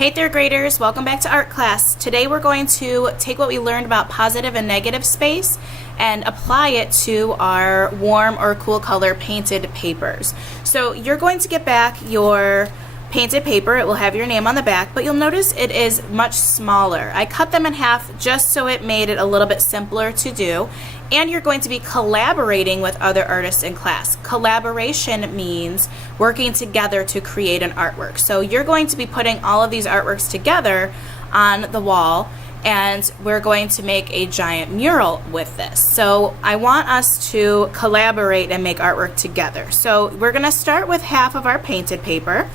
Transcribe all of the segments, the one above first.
Hey third graders, welcome back to art class. Today we're going to take what we learned about positive and negative space and apply it to our warm or cool color painted papers. So you're going to get back your painted paper. It will have your name on the back, but you'll notice it is much smaller. I cut them in half just so it made it a little bit simpler to do. And you're going to be collaborating with other artists in class. Collaboration means working together to create an artwork. So you're going to be putting all of these artworks together on the wall, and we're going to make a giant mural with this. So I want us to collaborate and make artwork together. So we're going to start with half of our painted paper.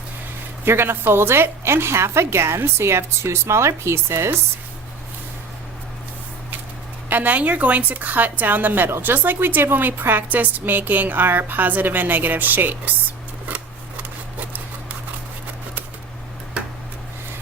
You're going to fold it in half again, so you have two smaller pieces. And then you're going to cut down the middle, just like we did when we practiced making our positive and negative shapes.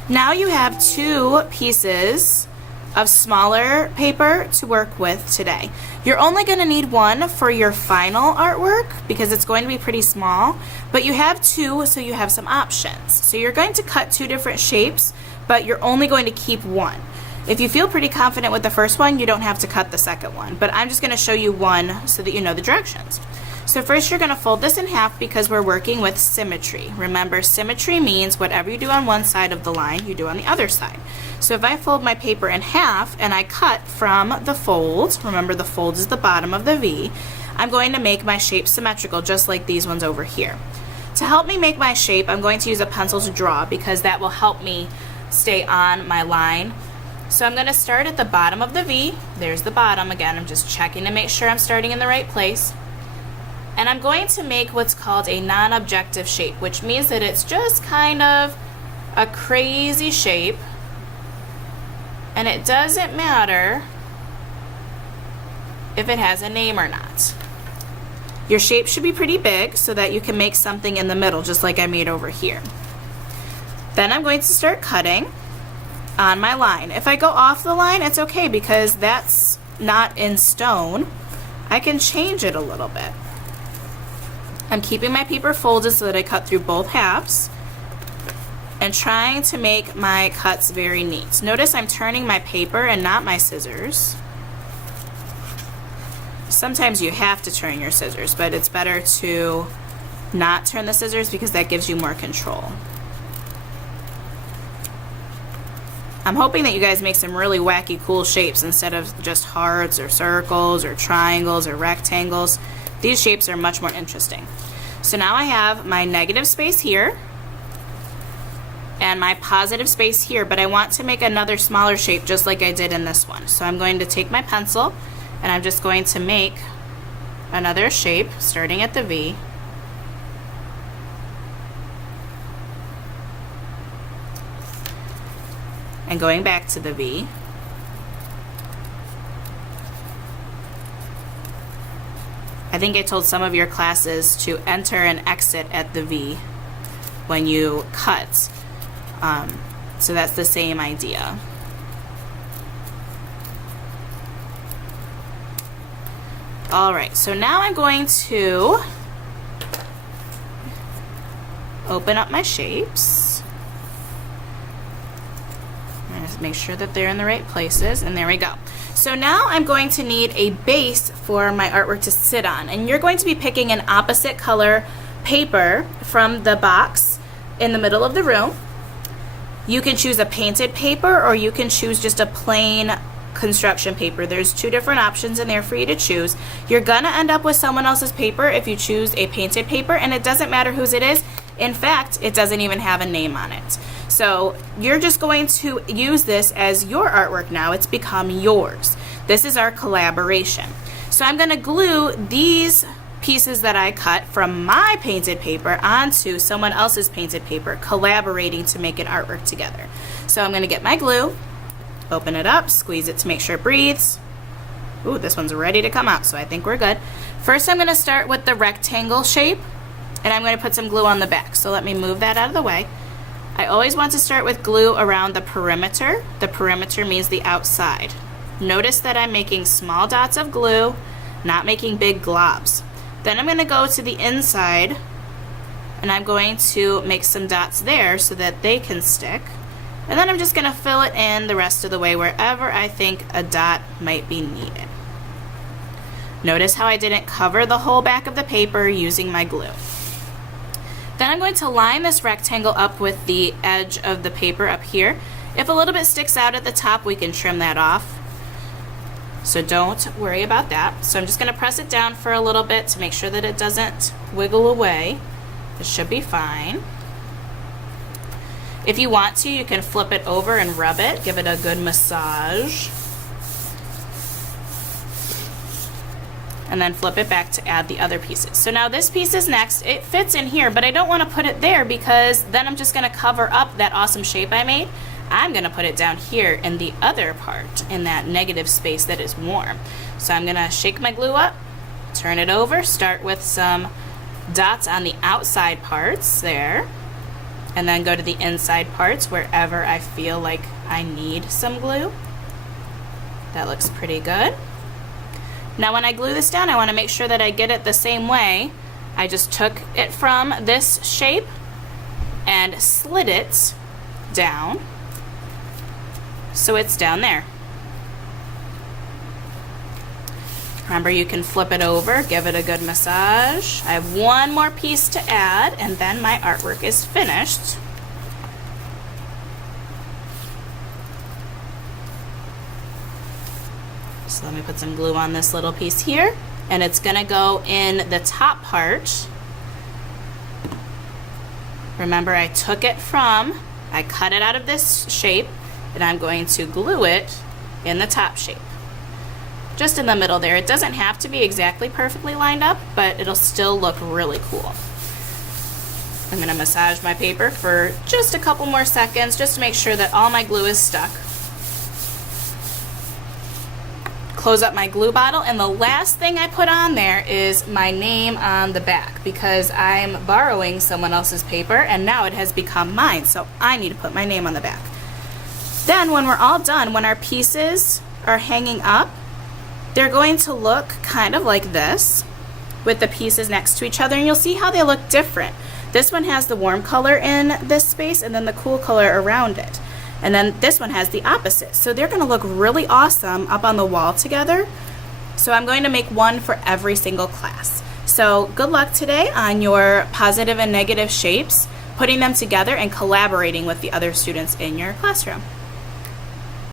Now you have two pieces of smaller paper to work with today. You're only going to need one for your final artwork because it's going to be pretty small, but you have two, so you have some options. So you're going to cut two different shapes, but you're only going to keep one. If you feel pretty confident with the first one, you don't have to cut the second one, but I'm just going to show you one so that you know the directions. So first you're going to fold this in half because we're working with symmetry. Remember, symmetry means whatever you do on one side of the line, you do on the other side. So if I fold my paper in half and I cut from the fold, remember the fold is the bottom of the V, I'm going to make my shape symmetrical just like these ones over here. To help me make my shape, I'm going to use a pencil to draw because that will help me stay on my line. So I'm going to start at the bottom of the V. There's the bottom again. I'm just checking to make sure I'm starting in the right place. And I'm going to make what's called a non-objective shape, which means that it's just kind of a crazy shape. And it doesn't matter if it has a name or not. Your shape should be pretty big so that you can make something in the middle, just like I made over here. Then I'm going to start cutting on my line. If I go off the line, it's okay because that's not in stone. I can change it a little bit. I'm keeping my paper folded so that I cut through both halves and trying to make my cuts very neat. Notice I'm turning my paper and not my scissors. Sometimes you have to turn your scissors, but it's better to not turn the scissors because that gives you more control. I'm hoping that you guys make some really wacky cool shapes instead of just hearts or circles or triangles or rectangles. These shapes are much more interesting. So now I have my negative space here and my positive space here, but I want to make another smaller shape just like I did in this one. So I'm going to take my pencil and I'm just going to make another shape starting at the V. And going back to the V. I think I told some of your classes to enter and exit at the V when you cut. So that's the same idea. Alright, so now I'm going to open up my shapes. Just make sure that they're in the right places, and there we go. So now I'm going to need a base for my artwork to sit on, and you're going to be picking an opposite color paper from the box in the middle of the room. You can choose a painted paper or you can choose just a plain construction paper. There's two different options in there for you to choose. You're gonna end up with someone else's paper if you choose a painted paper, and it doesn't matter whose it is. In fact, it doesn't even have a name on it. So you're just going to use this as your artwork now. It's become yours. This is our collaboration. So I'm going to glue these pieces that I cut from my painted paper onto someone else's painted paper, collaborating to make an artwork together. So I'm going to get my glue, open it up, squeeze it to make sure it breathes. Ooh, this one's ready to come out, so I think we're good. First I'm going to start with the rectangle shape, and I'm going to put some glue on the back. So let me move that out of the way. I always want to start with glue around the perimeter. The perimeter means the outside. Notice that I'm making small dots of glue, not making big globs. Then I'm going to go to the inside and I'm going to make some dots there so that they can stick. And then I'm just going to fill it in the rest of the way wherever I think a dot might be needed. Notice how I didn't cover the whole back of the paper using my glue. Then I'm going to line this rectangle up with the edge of the paper up here. If a little bit sticks out at the top, we can trim that off. So don't worry about that. So I'm just going to press it down for a little bit to make sure that it doesn't wiggle away. It should be fine. If you want to, you can flip it over and rub it, give it a good massage. And then flip it back to add the other pieces. So now this piece is next. It fits in here, but I don't want to put it there because then I'm just going to cover up that awesome shape I made. I'm going to put it down here in the other part, in that negative space that is warm. So I'm going to shake my glue up, turn it over, start with some dots on the outside parts there, and then go to the inside parts wherever I feel like I need some glue. That looks pretty good. Now when I glue this down, I want to make sure that I get it the same way. I just took it from this shape and slid it down so it's down there. Remember, you can flip it over, give it a good massage. I have one more piece to add and then my artwork is finished. So let me put some glue on this little piece here, and it's going to go in the top part. Remember, I took it from, I cut it out of this shape, and I'm going to glue it in the top shape. Just in the middle there. It doesn't have to be exactly perfectly lined up, but it'll still look really cool. I'm going to massage my paper for just a couple more seconds just to make sure that all my glue is stuck. Close up my glue bottle, and the last thing I put on there is my name on the back because I'm borrowing someone else's paper and now it has become mine, so I need to put my name on the back. Then when we're all done, when our pieces are hanging up, they're going to look kind of like this with the pieces next to each other, and you'll see how they look different. This one has the warm color in this space and then the cool color around it. And then this one has the opposite. So they're going to look really awesome up on the wall together. So I'm going to make one for every single class. So good luck today on your positive and negative shapes, putting them together and collaborating with the other students in your classroom.